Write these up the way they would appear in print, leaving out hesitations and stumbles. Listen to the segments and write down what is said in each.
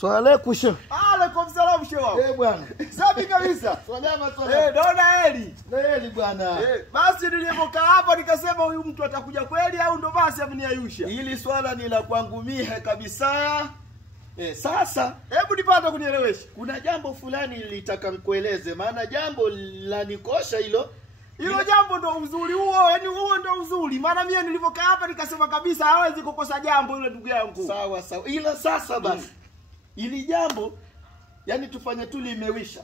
Swala kusho. Alaikum salaam shewa. Bwana. Safi kabisa. Salama salama. Naona heri. Na heri bwana. Basi nilipokaa hapa nikasema huyu mtu atakuja kweli au ndo basi ameniayusha. Hili swala ni la kwangu mihe kabisa. Sasa hebu nipate kunielewesha. Kuna jambo fulani nilitaka nikueleze, maana jambo la nikosha hilo. Hilo jambo ndo uzuri huo, yani huo ndo uzuri. Maana mimi nilipokaa hapa nikasema kabisa hawezi kukosa jambo yule ndugu yangu. Sawa sawa. Ila sasa basi. Hili jambo yani tufanye tu limewisha.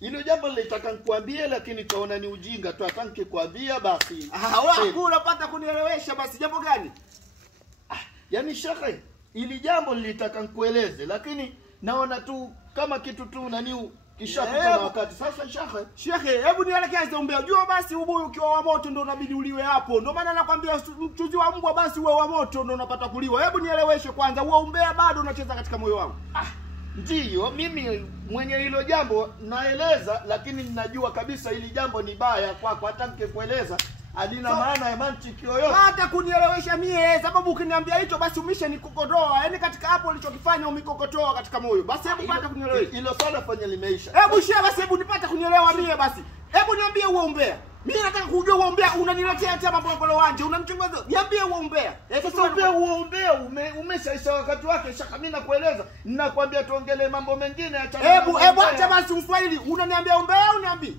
Hilo jambo nilitaka nikuambie lakini kaona ni ujinga tu, hata nikikwambia basi. Wewe unapata kunielewesha basi jambo gani? Yani shekhe, hili jambo nilitaka nikueleze lakini naona tu kama kitu tu nani kishapita na wakati. Sasa shekhe, hebu nielekeze umbea. Jua basi ubuyu ukiwa wa moto ndio unabidi uliwe hapo. Ndio maana nakwambia mchuzi wa mbwa basi uwe wa moto ndio unapata kuliwa. Hebu nieleweshe kwanza, huo umbea bado unacheza katika moyo wangu. Ndiyo, mimi mwenye hilo jambo naeleza lakini ninajua kabisa hili jambo ni baya kwako, hata nikikueleza halina maana ya mantiki yoyote. Hata kunielewesha mie, sababu ukiniambia hicho basi umisha nikokotoa. Yaani katika hapo ulichokifanya umikokotoa katika moyo. Basi hebu pata kunielewesha. Hilo swala fanya limeisha. Hebu shia basi, hebu nipate kunielewa mie basi. Hebu niambie huo umbea. Mimi nataka kujua huo umbea unaniletea hata mambo yako wanje. Unamchunguza. Niambie huo umbea. Sasa umbea umeshaisha wakati wake. Shaka mimi nakueleza. Ninakwambia tuongelee mambo mengine acha. Hebu acha basi Mswahili. Unaniambia umbea uniambie.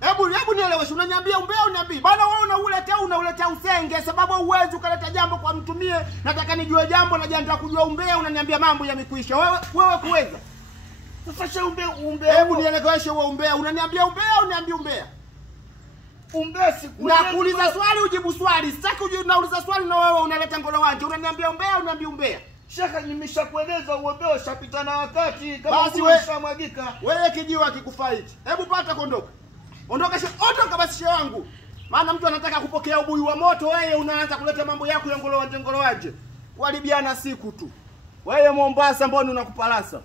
Hebu nieleweshe, unaniambia umbea uniambie. Bana wewe unauletea usenge sababu uwezi ukaleta jambo kwa mtumie. Nataka nijue jambo na janda kujua umbea unaniambia mambo yamekwisha. Wewe kuweza. Sasa umbea. Hebu nieleweshe huo umbea. Unaniambia umbea uniambie umbea. Umbea siku. Nakuuliza swali ujibu swali. Sitaki unauliza swali na wewe unaleta ngono wanje. Unaniambia umbea uniambie umbea. Shaka nimeshakueleza umbea ushapita na wakati kama ushamwagika. Wewe kijiwa kikufaa hichi. Hebu pata kondoka. Ondoka basi shehe wangu. Maana mtu anataka kupokea ubuyu wa moto, wewe unaanza kuleta mambo yako ya ngolo wanje. Walibiana siku tu. Wewe Mombasa mbona unakupalasa?